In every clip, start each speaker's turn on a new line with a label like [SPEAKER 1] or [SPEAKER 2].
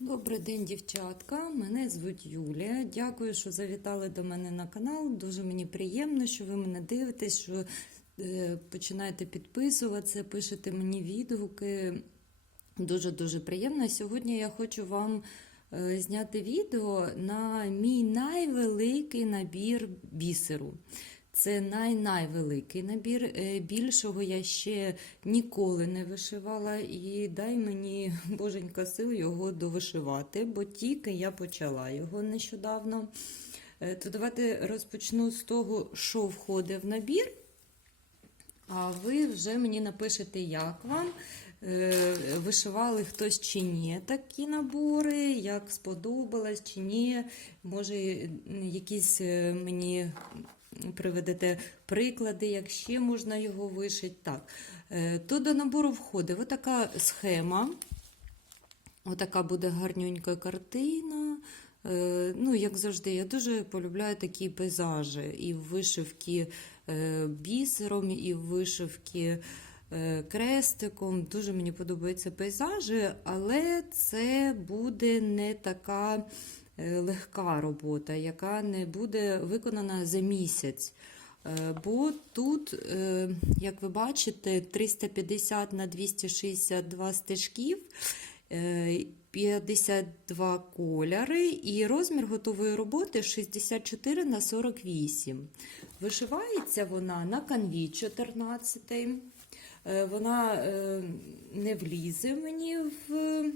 [SPEAKER 1] Добрий день, дівчатка. Мене звуть Юлія. Дякую, що завітали до мене на канал. Дуже мені приємно, що ви мене дивитесь, що е, починаєте підписуватися, пишете мені відгуки. Дуже дуже приємно. Сьогодні я хочу вам е, зняти відео на мій найвеликий набір бісеру. Це най-найвеликий набір. Е, Більшого я ще ніколи не вишивала, і дай мені боженька сил його довишивати, бо тільки я почала його нещодавно. Е, То давайте розпочну з того, що входить в набір. А ви вже мені напишете, як вам. Е, Вишивали хтось чи ні такі набори, як сподобалось чи ні. Може, якісь мені приведете приклади, як ще можна його вишити. Так. Е, То до набору входить отака схема. Отака буде гарненька картина. Е, Ну, як завжди, я дуже полюбляю такі пейзажі. І вишивки е, бісером, і вишивки крестиком. Дуже мені подобаються пейзажі, але це буде не така легка робота, яка не буде виконана за місяць. Е, Бо тут, е, як ви бачите, 350 на 262 стежків, е, 52 кольори і розмір готової роботи 64 на 48. Вишивається вона на канві 14. Е, Вона е, не влізе мені в е,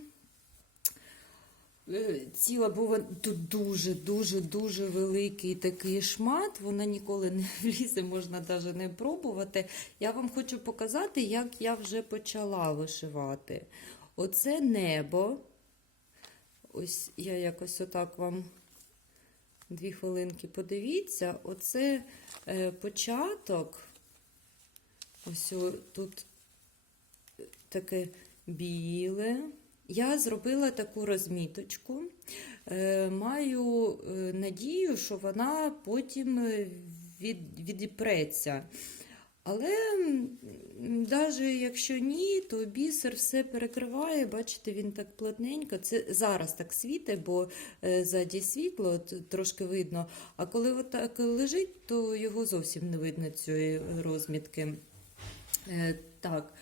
[SPEAKER 1] ціла, бо вон- тут дуже, дуже, дуже великий такий шмат. Вона ніколи не влізе, можна навіть не пробувати. Я вам хочу показати, як я вже почала вишивати. Оце небо. Ось я якось отак вам дві хвилинки подивіться. Оце е, початок. Ось тут таке біле. Я зробила таку розміточку. Е, Маю е, надію, що вона потім е, від, відіпреться. Але навіть якщо ні, то бісер все перекриває. Бачите, він так плотненько. Це зараз так світить, бо ззаді світло трошки видно. А коли отак лежить, то його зовсім не видно цієї розмітки. Так,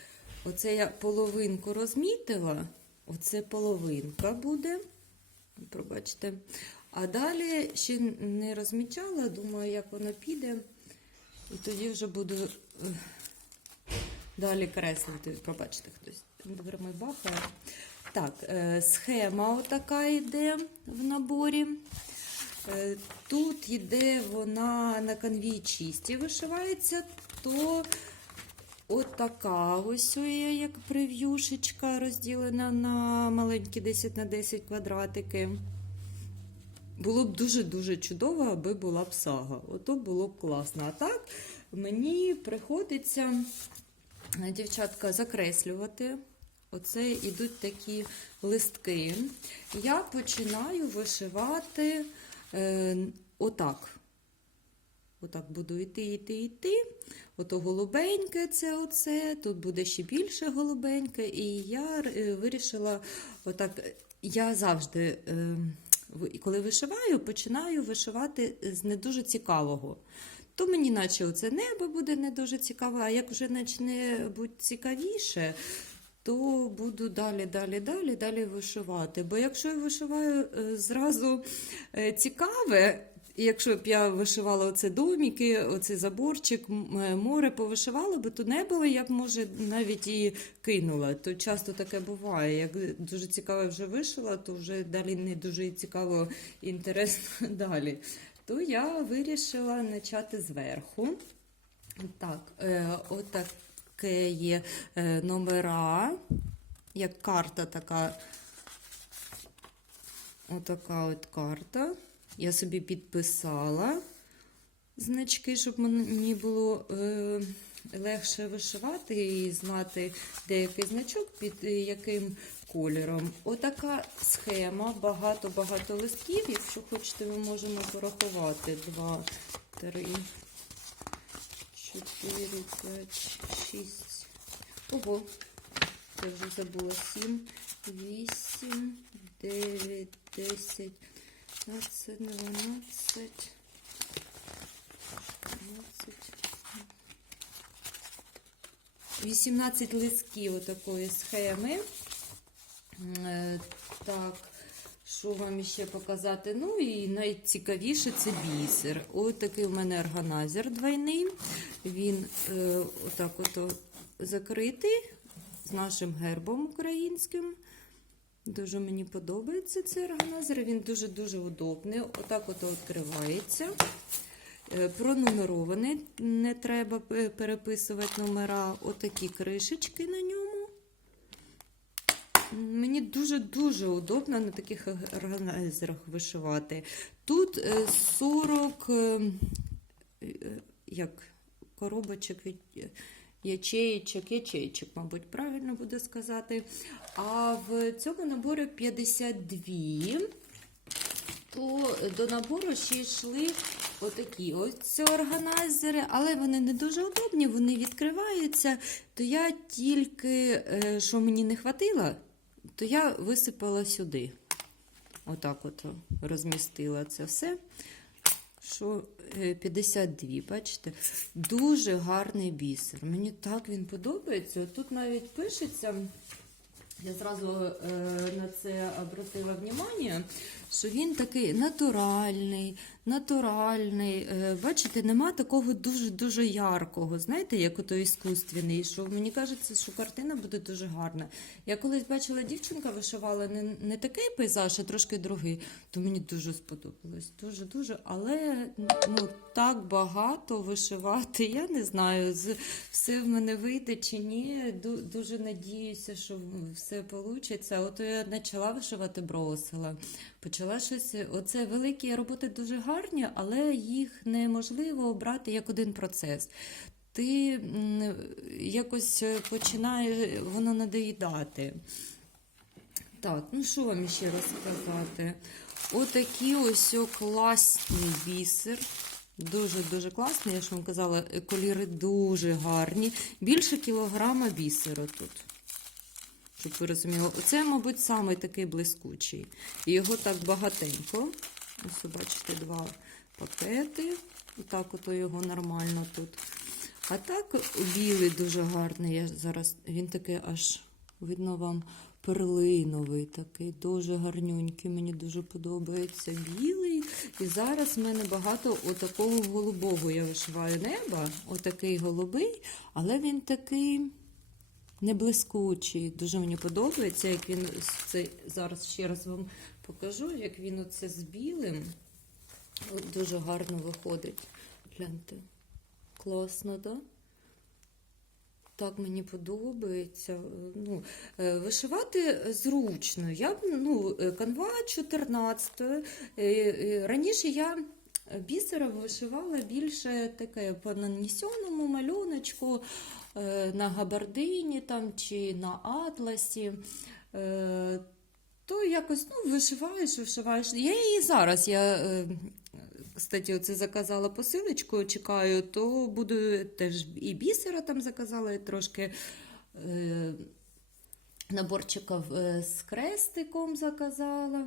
[SPEAKER 1] оце я половинку розмітила. Оце половинка буде. Пробачте. А далі ще не розмічала, думаю, як воно піде. І тоді вже буду е, далі креслити. Пробачте, хтось дверми. Так, е, схема отака йде в наборі. Е, Тут йде вона на канві чисті вишивається, то отака ось є, як прев'юшечка, розділена на маленькі 10 на 10 квадратики. Було б дуже-дуже чудово, аби була б сага. Ото було б класно. А так мені приходиться, е, дівчатка, закреслювати. Оце йдуть такі листки. Я починаю вишивати е, отак. Отак буду йти, йти, йти. Ото голубеньке це оце, тут буде ще більше голубеньке. І я е, вирішила, отак, я завжди, е, коли вишиваю, починаю вишивати з не дуже цікавого. То мені, наче оце небо буде не дуже цікаве, а як вже почне бути цікавіше, то буду далі, далі, далі, далі вишивати. Бо якщо я вишиваю е, зразу цікаве, якщо б я вишивала оце доміки, оцей заборчик, е, море повишивала би, то не було, я б, може, навіть і кинула. То часто таке буває. Як дуже цікаво вже вишила, то вже далі не дуже цікаво і інтересно далі. То я вирішила почати зверху. Так, е, отаке є е, номера, як карта така. Отака от карта. Я собі підписала значки, щоб мені було е, легше вишивати і знати деякий значок під е, яким кольором. Отака схема, багато-багато листків. Якщо хочете, ми можемо порахувати. Два, три, чотири, п'ять, шість. Ого, я вже забула. Сім, вісім, дев'ять. 10, 15, 12, 12, 18 листків отакої схеми. Е, Так, що вам ще показати? Ну і найцікавіше це бісер. Ось такий у мене органайзер двойний. Він е, отак от закритий з нашим гербом українським. Дуже мені подобається цей органайзер. Він дуже-дуже удобний. Отак от відкривається. Е, Пронумерований, не треба переписувати номера. Отакі кришечки на ньому. Мені дуже-дуже удобно на таких органайзерах вишивати. Тут е, 40 е, е, як коробочок, е, ячеєчок, ячеєчок, мабуть, правильно буде сказати. А в цьому наборі 52 то до набору ще йшли отакі ось органайзери, але вони не дуже удобні, вони відкриваються. То я тільки, е, що мені не хватило, то я висипала сюди. Отак от розмістила це все. Що е, 52, бачите? Дуже гарний бісер. Мені так він подобається. Тут навіть пишеться. Я зразу е, на це обратила внимание, що він такий натуральний, натуральний. Е, бачите, нема такого дуже-дуже яркого, знаєте, як ото іскусственний, що мені кажеться, що картина буде дуже гарна. Я колись бачила, дівчинка вишивала не, не такий пейзаж, а трошки другий, то мені дуже сподобалось. Дуже-дуже, але ну, так багато вишивати, я не знаю, з, все в мене вийде чи ні. Ду- Дуже надіюся, що все вийде. От я почала вишивати, бросила. Почала щось. Оце великі роботи дуже гарні, але їх неможливо обрати як один процес. Ти якось починає воно надоїдати. Так, ну що вам ще розказати? Отакі ось о класний бісер. Дуже-дуже класний, я ж вам казала, е, кольори дуже гарні. Більше кілограма бісеру тут. Щоб ви розуміли, оце, мабуть, самий такий блискучий. І його так багатенько. Ось, бачите, два пакети. І так ото його нормально тут. А так, білий дуже гарний. Я зараз, він такий аж, видно вам, перлиновий такий, дуже гарнюнький. Мені дуже подобається білий. І зараз в мене багато отакого голубого. Я вишиваю неба, отакий голубий, але він такий не блискучий. Дуже мені подобається, як він з цей, зараз ще раз вам покажу, як він оце з білим. Дуже гарно виходить. Гляньте. Класно, так? Да? Так мені подобається. Ну, е, вишивати зручно. Я ну, е, канва 14. Е, е, Раніше я бісером вишивала більше таке по нанесеному малюночку е, на габардині там, чи на атласі. Е, То якось ну, вишиваєш, вишиваєш. Я і зараз. Я, е, кстати, оце заказала посилочку, чекаю, то буду теж і бісера там заказала, і трошки е, наборчиків з крестиком заказала.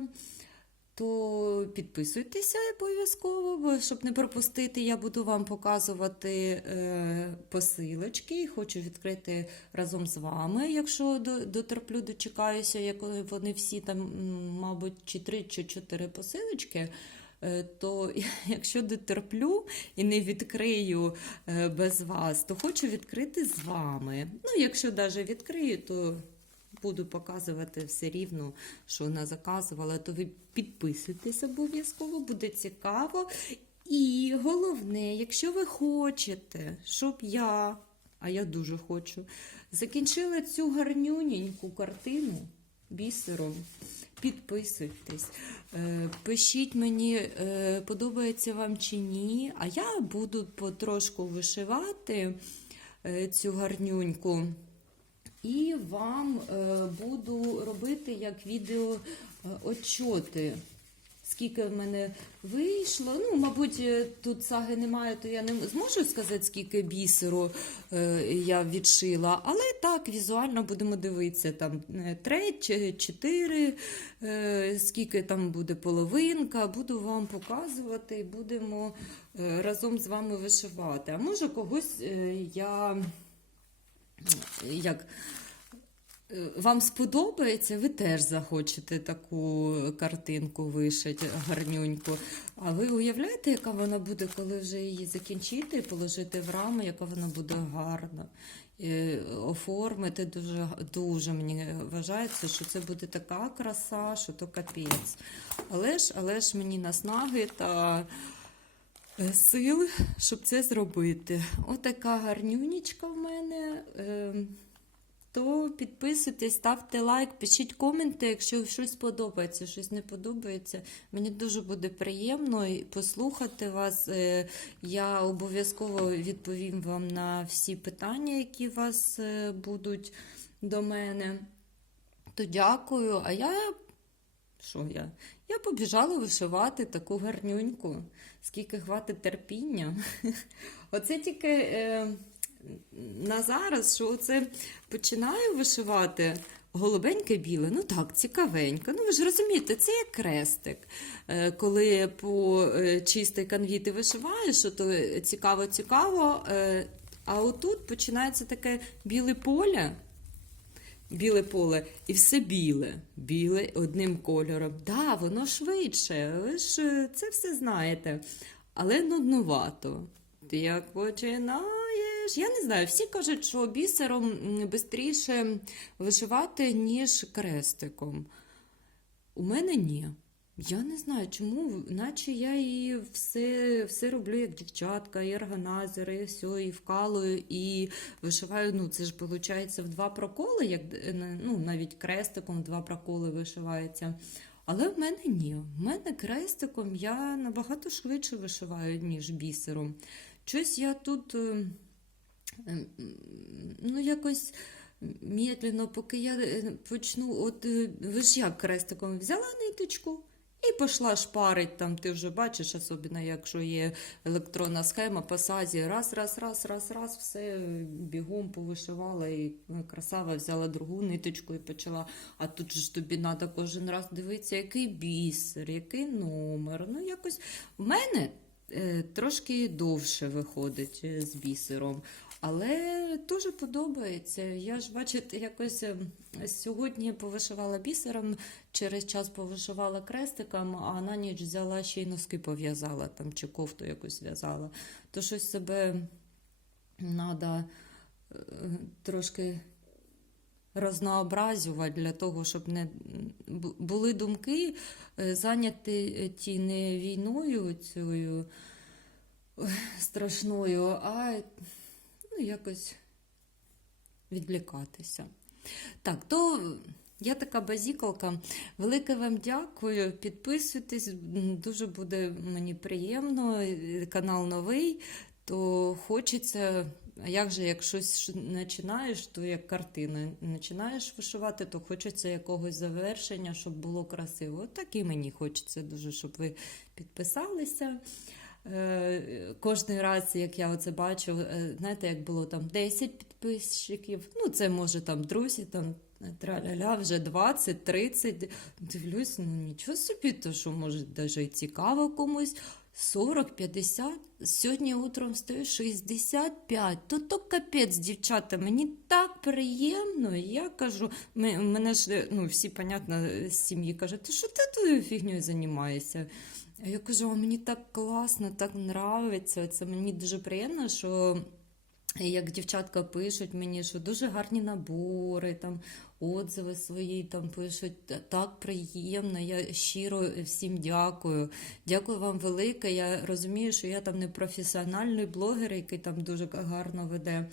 [SPEAKER 1] То підписуйтеся обов'язково, бо щоб не пропустити, я буду вам показувати е, посилочки. Хочу відкрити разом з вами, якщо дотерплю, дочекаюся, як вони всі там, мабуть, чи три чи чотири посилочки. Е, То якщо дотерплю і не відкрию е, без вас, то хочу відкрити з вами. Ну, якщо навіть відкрию, то буду показувати все рівно, що вона заказувала, то ви підписуйтесь обов'язково, буде цікаво. І головне, якщо ви хочете, щоб я, а я дуже хочу, закінчила цю гарнюненьку картину бісером. Підписуйтесь, е, пишіть мені, е, подобається вам чи ні. А я буду потрошку вишивати е, цю гарнюньку. І вам е, буду робити як відео е, отчоти скільки в мене вийшло. Ну, мабуть, е, тут саги немає, то я не зможу сказати, скільки бісеру я відшила. Але так, візуально будемо дивитися, там чи чотири, скільки там буде половинка, буду вам показувати і будемо разом з вами вишивати. А може когось я як. е, Вам сподобається, ви теж захочете таку картинку вишити гарнюньку. А ви уявляєте, яка вона буде, коли вже її закінчити і положити в раму, яка вона буде гарна. І оформити дуже, дуже мені вважається, що це буде така краса, що то капець. Але ж, але ж мені наснаги та е, сил, щоб це зробити. Отака гарнюнічка в мене. Е, то підписуйтесь, ставте лайк, пишіть коменти, якщо щось подобається, щось не подобається. Мені дуже буде приємно послухати вас. Е, Я обов'язково відповім вам на всі питання, які у вас е, будуть до мене. То дякую. А я що я? Я побіжала вишивати таку гарнюньку, скільки хватить терпіння. Оце тільки е, на зараз, що оце починаю вишивати голубеньке біле. Ну так, цікавенько. Ну ви ж розумієте, це як крестик. Е, коли по е, чистій канві ти вишиваєш, то цікаво-цікаво. Е, а отут починається таке біле поле біле поле, і все біле, біле одним кольором. Да, воно швидше, ви ж е, це все знаєте, але нуднувато. Ти як починаєш? Я не знаю, всі кажуть, що бісером швидше вишивати, ніж крестиком. У мене ні. Я не знаю, чому, наче я і все, все роблю як дівчатка, і органайзери, і все, і вкалую, і вишиваю. Ну, це ж виходить в два проколи, як ну, навіть крестиком в два проколи вишивається. Але в мене ні. В мене крестиком я набагато швидше вишиваю, ніж бісером. Щось я тут е, ем, ну, якось. Медленно, поки я е, почну, от е, ви ж як крестиком взяла ниточку і пішла шпарить там, ти вже бачиш, особливо якщо є електронна схема по сазі, раз, раз, раз, раз, раз, все бігом повишивала і ну, красава взяла другу ниточку і почала. А тут ж тобі треба кожен раз дивитися, який бісер, який номер. Ну, якось в мене е, трошки довше виходить е, з бісером. Але дуже подобається. Я ж, бачите, якось е, сьогодні повишивала бісером, через час повишивала крестиком, а на ніч взяла ще й носки пов'язала там, чи кофту якусь в'язала. То щось себе треба трошки рознообразювати для того, щоб не були думки е, зайняті ті не війною цією страшною, а якось відлікатися. Так, то я така базікалка. Велике вам дякую. Підписуйтесь, дуже буде мені приємно. Канал новий, то хочеться. А як же, як щось починаєш, то як картина. Починаєш вишивати, то хочеться якогось завершення, щоб було красиво. Так і мені хочеться дуже, щоб ви підписалися. Е, Кожний раз, як я оце бачу, е, знаєте, як було там 10 підписчиків, ну це може там друзі, там е, траля-ля, вже 20, 30. Дивлюсь, ну нічого собі, то що може навіть цікаво комусь. 40, 50, сьогодні утром стою 65. То то капець, дівчата, мені так приємно. Я кажу, мене ж ну, всі, понятно, з сім'ї кажуть, ти що ти тою фігньою займаєшся? Я кажу, а мені так класно, так нравиться. Це мені дуже приємно, що як дівчатка пишуть мені, що дуже гарні набори, там отзиви свої там пишуть. Так приємно. Я щиро всім дякую. Дякую вам велике. Я розумію, що я там не професіональний блогер, який там дуже гарно веде.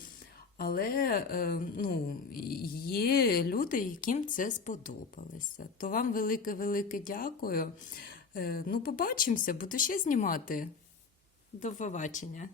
[SPEAKER 1] Але е, ну, є люди, яким це сподобалося. То вам велике-велике дякую. Е, Ну, побачимося, буду ще знімати. До побачення.